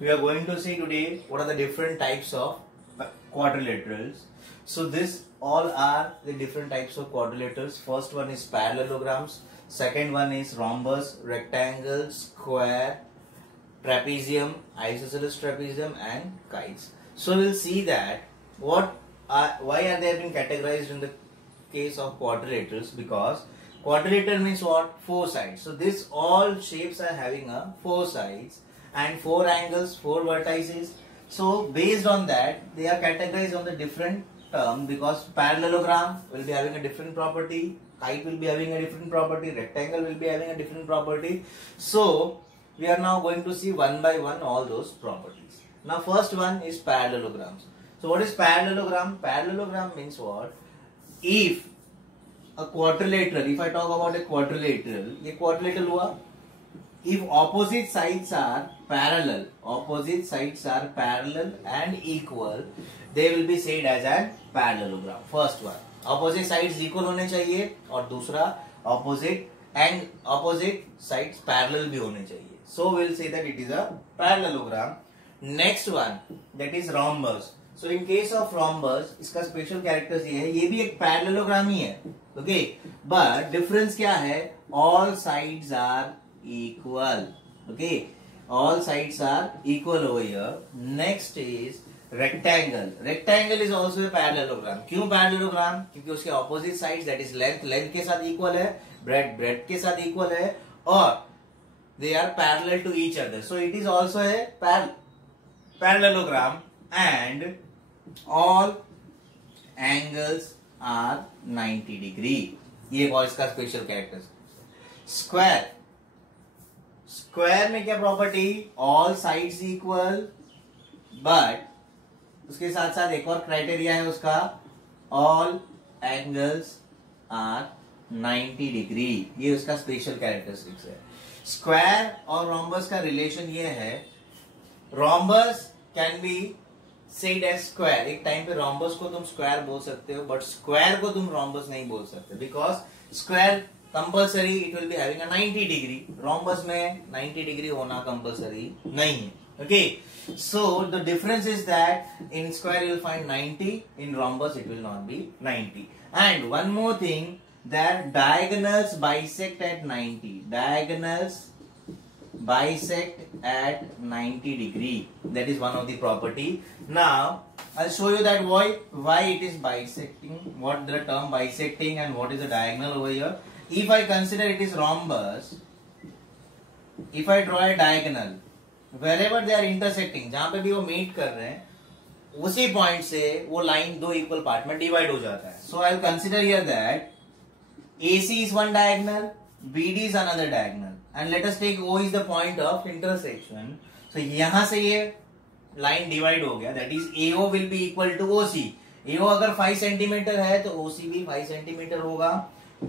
We are going to see today what are the different types of quadrilaterals. So this all are the different types of quadrilaterals. First one is parallelograms, second one is rhombus, rectangle, square, trapezium, isosceles trapezium and kites. So we'll see that why are they being categorized in the case of quadrilaterals, because quadrilateral means what? Four sides. So this all shapes are having a four sides and four angles, four vertices. So based on that they are categorized on the different term, because parallelogram will be having a different property, kite will be having a different property, rectangle will be having a different property. So we are now going to see one by one all those properties. Now first one is parallelograms. So what is parallelogram? Parallelogram means what? If a quadrilateral, if I talk about a quadrilateral, ये quadrilateral हुआ. If opposite sides are parallel and equal, they will be said as a parallelogram. First one, opposite sides equal होने चाहिए, और दूसरा opposite sides parallel भी होने चाहिए. So we will say that it is a parallelogram. Next one, that is rhombus. So in case of rhombus, इसका special characters ये है, ये भी एक parallelogram ही है, okay? But difference क्या है? All sides are equal, okay? All sides are equal over here. Next is rectangle. Rectangle is also a parallelogram. क्यों parallelogram? क्योंकि उसके opposite sides, that is length के साथ equal है, breadth के साथ equal है, और they are parallel to each other. So it is also a parallelogram, and all angles are 90 degree. ये और इसका स्पेशल कैरेक्टर्स. स्क्वायर में क्या property? All sides equal, but उसके साथ साथ एक और क्राइटेरिया है उसका, ऑल एंगल्स आर 90 डिग्री. ये उसका स्पेशल कैरेक्टरिस्टिक्स है. स्क्वायर और रोम्बस का रिलेशन ये है, rhombus can be said as square. एक टाइम पे रोम्बस को तुम स्क्वायर बोल सकते हो, बट स्क्वायर को तुम रोम्बस नहीं बोल सकते, because square compulsory it will be having a 90 degree. Rhombus में 90 डिग्री होना कंपल्सरी नहीं है. Okay, so the difference is that in square you will find 90, in rhombus it will not be 90. And one more thing, that diagonals bisect at 90. Diagonals bisect at 90 degree. That is one of the property. Now I'll show you that why it is bisecting, what the term bisecting and what is the diagonal over here. If I consider it is rhombus, if I draw a diagonal wherever they are intersecting, जहां पे भी वो meet कर रहे हैं, उसी point से वो लाइन दो इक्वल पार्ट में डिवाइड हो जाता है. So I'll consider here that AC is one diagonal, BD is another diagonal, and let us take O is the point of intersection. So यहां से ये लाइन डिवाइड हो गया, that is AO will be equal to OC. AO अगर 5 centimetre है तो OC भी 5 centimetre होगा,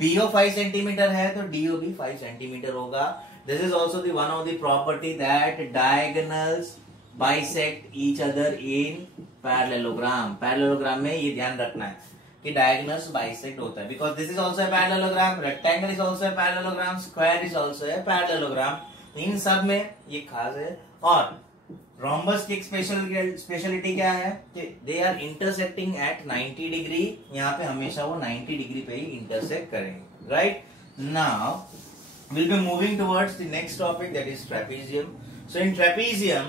BO 5 सेंटीमीटर है तो DO भी 5 सेंटीमीटर होगा. This is also the one of the property that diagonals bisect each other in parallelogram. Parallelogram में ये ध्यान रखना है कि diagonals bisect होता है, because this is also a parallelogram, rectangle is also a parallelogram, square is also a parallelogram. इन सब में ये खास है. और rhombus की एक स्पेशलिटी क्या है कि they are intersecting at 90 degree. यहाँ पे हमेशा वो 90 डिग्री पे ही इंटरसेक्ट करेंगे. Right, now we'll be moving towards the next topic, that is trapezium. So in trapezium,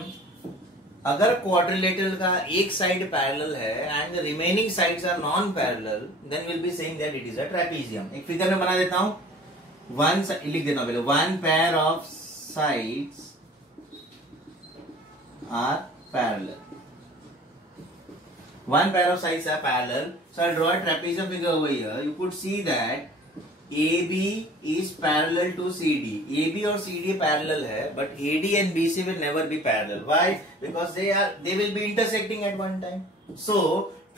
अगर क्वाड्रिलेटरल का एक साइड पैरेलल है and the remaining sides are non parallel, then will be saying that it is a trapezium. एक फिगर में बना देता हूं, लिख देता हूं पहले, one pair of sides are parallel. One pair of sides are parallel. So I'll draw a trapezium figure over here. You could see that AB is parallel to CD. AB और CD parallel है, but AD and BC will never be parallel. Why? Because they will be intersecting at one time. So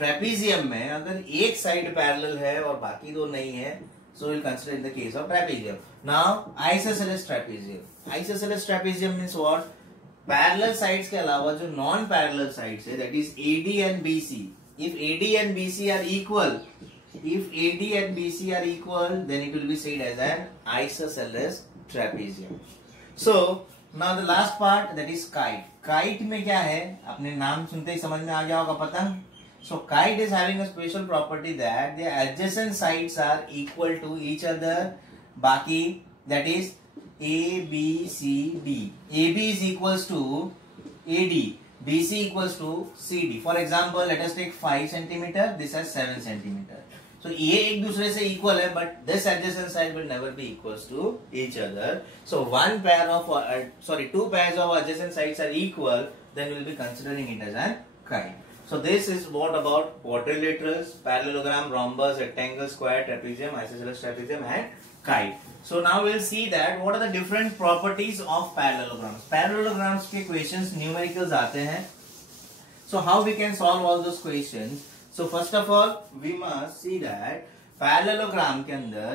trapezium में अगर एक side parallel है और बाकी दो नहीं है, so we'll consider in the case of trapezium. Now isosceles trapezium. Isosceles trapezium means what? Parallel sides के अलावा जो non parallel sides है, that is AD and BC. If AD and BC are equal, then it will be said as an isosceles trapezium. So now the last part that is kite. Kite में क्या है, अपने नाम सुनते ही समझ में आ गया होगा पतंग. So kite is having a special property that the adjacent sides are equal to each other. बाकी that is A B C D. A B is equals to A D. BC equals to CD. For example, let us take 5 centimeter. This has 7 centimeter. So ये एक दूसरे से equal है, but this adjacent side will never be equals to each other. So two pairs of adjacent sides are equal. Then we'll be considering it as a kite. So this is what about quadrilaterals, parallelogram, rhombus, rectangle, square, trapezium, isosceles trapezium, and kite. So now we'll see that what are the different properties of parallelograms. Parallelograms के questions numericals आते हैं. So how we can solve all those questions? So first of all we must see that parallelogram के अंदर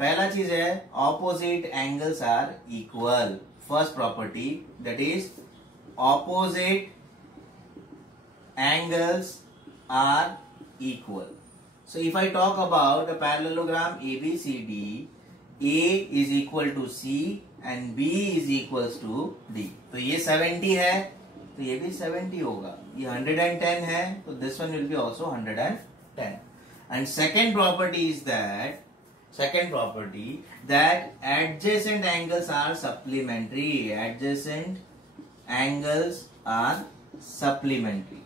पहला चीज है opposite angles are equal. First property, that is opposite angles are equal. So if I talk about a parallelogram ABCD, A is equal to C and B is equals to D. तो ये 70 है तो ये भी 70 होगा. ये 110 है तो this one will be also 110. And second property that adjacent angles are supplementary. Adjacent angles are supplementary.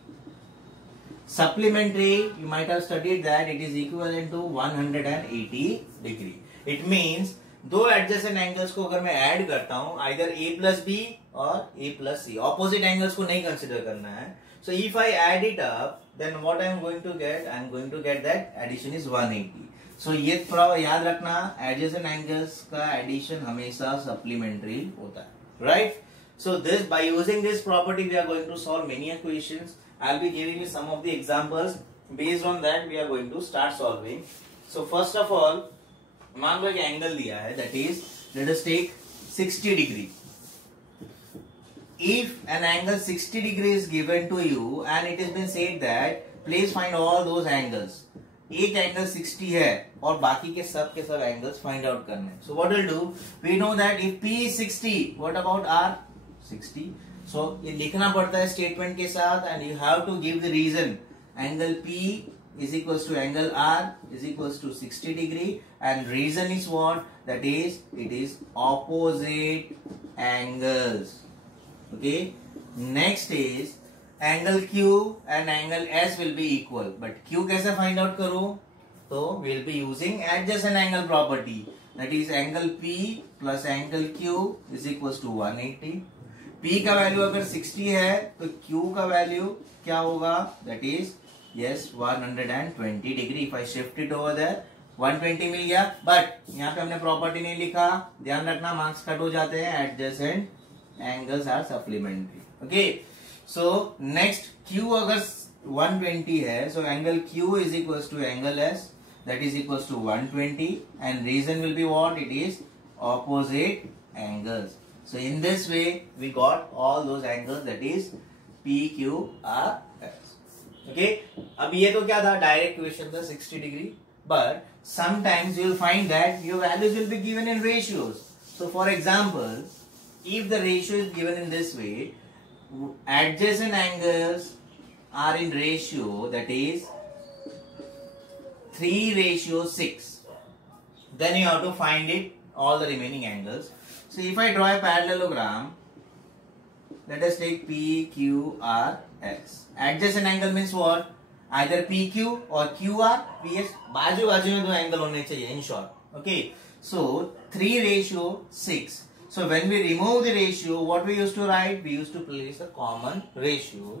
Supplementary, you might have studied that it is equivalent to 180 degree. It means दो adjacent angles को अगर मैं add करता हूँ either A plus B और A plus C, opposite angles को नहीं consider करना है. So if I add it up, then what I am going to get? I am going to get that addition is 180. So ये थोड़ा याद रखना, adjacent angles का addition हमेशा supplementary होता है, right? So this, by using this property we are going to solve many equations. I'll be giving you some of the examples. Based on that we are going to start solving. So first of all, मान लो एक angle दिया है, that is let us take 60 degree. If an angle 60 degree is given to you and it has been said that please find all those angles. एक angle 60 है और बाकी के सब एंगल्स फाइंड आउट करने हैं. So what we'll do? We know that if P is 60, what about R? 60. So ये लिखना पड़ता है स्टेटमेंट के साथ and you have to give the reason. Angle P is equals to angle R is equals to 60 degree and reason is what? That is it is opposite angles. Okay. Next is angle Q and angle S will be equal. But Q कैसे find out करूँ? तो we'll be using adjacent angle property. That is angle P plus angle Q is equals to 180. P का value अगर 60 है तो Q का value क्या होगा? That is yes 120 degree. If I shift it over there 120 मिल गया. But यहाँ पे हमने प्रॉपर्टी नहीं लिखा, ध्यान रखना मार्क्स कट हो जाते हैं. Adjacent angles are supplementary. Okay. So next Q अगर 120 है, सो angle Q is equals to angle S, that is equals to 120 and reason will be what? It is opposite angles. So in this way we got all those angles, that is P, Q, R, S. Okay. अब ये तो क्या था, direct question था 60 degree. But sometimes you will find that your values will be given in ratios. So for example, if the ratio is given in this way, adjacent angles are in ratio, that is 3:6. Then you have to find it all the remaining angles. So if I draw a parallelogram, let us take P, Q, R, S. Adjacent angle means what? Either PQ or QR, PS. बाजू बाजू में दो angle होने चाहिए, in short. Okay. So 3:6. So when we remove the ratio, what we used to write? We used to place the common ratio.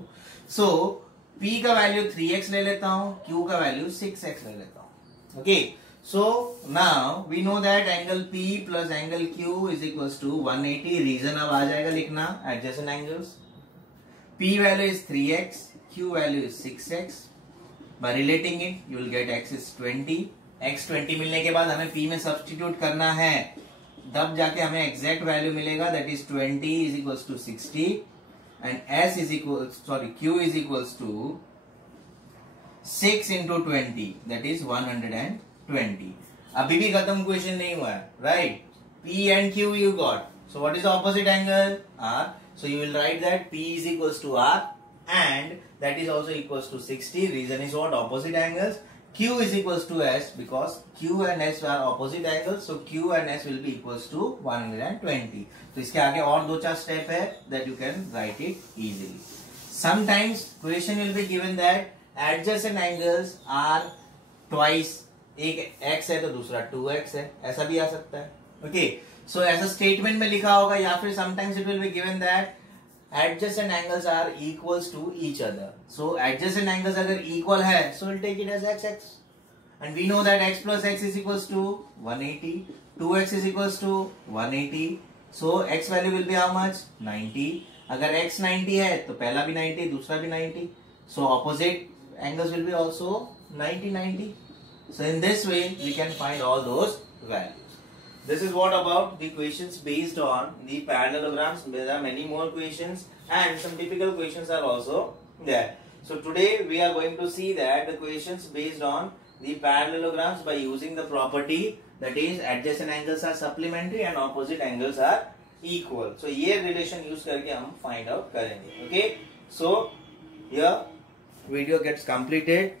So P का value 3x ले लेता हूँ, Q का वैल्यू 6x ले लेता हूँ. Okay. So now we know that angle P plus angle Q is equals to 180. Reason अब आ जाएगा लिखना, adjacent angles. P value is 3x, Q value is 6x. By relating it, you will get x is 20. x 20 मिलने के बाद हमें P में substitute करना है, तब जाके हमें exact value मिलेगा, that is 20 is equals to 60 and S is equals, Q is equals to 6 into 20, that is 120. अभी भी खत्म क्वेश्चन नहीं हुआ है, right? P and Q you got. So what is the opposite angle? R. So you will write that P is equals to R and that is also equals to 60. Reason is what? Opposite angles. Q is equals to S because Q and S are opposite angles. So Q and S will be equals to 120. तो इसके आगे और दो चार step है that you can write it easily. Sometimes question will be given that adjacent angles are twice. एक x है तो दूसरा 2x है, ऐसा भी आ सकता है. Okay. So ऐसा statement में लिखा होगा या फिर sometimes it will be given that adjacent angles are equals to each other. So adjacent angles अगर equal है, so we'll take it as x. And we know that x plus x is equals to 180. 2x is equals to 180. So x value will be how much? 90. अगर x 90 है तो पहला भी 90, दूसरा भी 90. So opposite angles will be also 90. So in this way we can find all those values. This is what about the questions based on the parallelograms. There are many more questions and some typical questions are also there. So today we are going to see that the questions based on the parallelograms by using the property that is adjacent angles are supplementary and opposite angles are equal. So ये relation use करके हम find out करेंगे. Okay. So here video gets completed.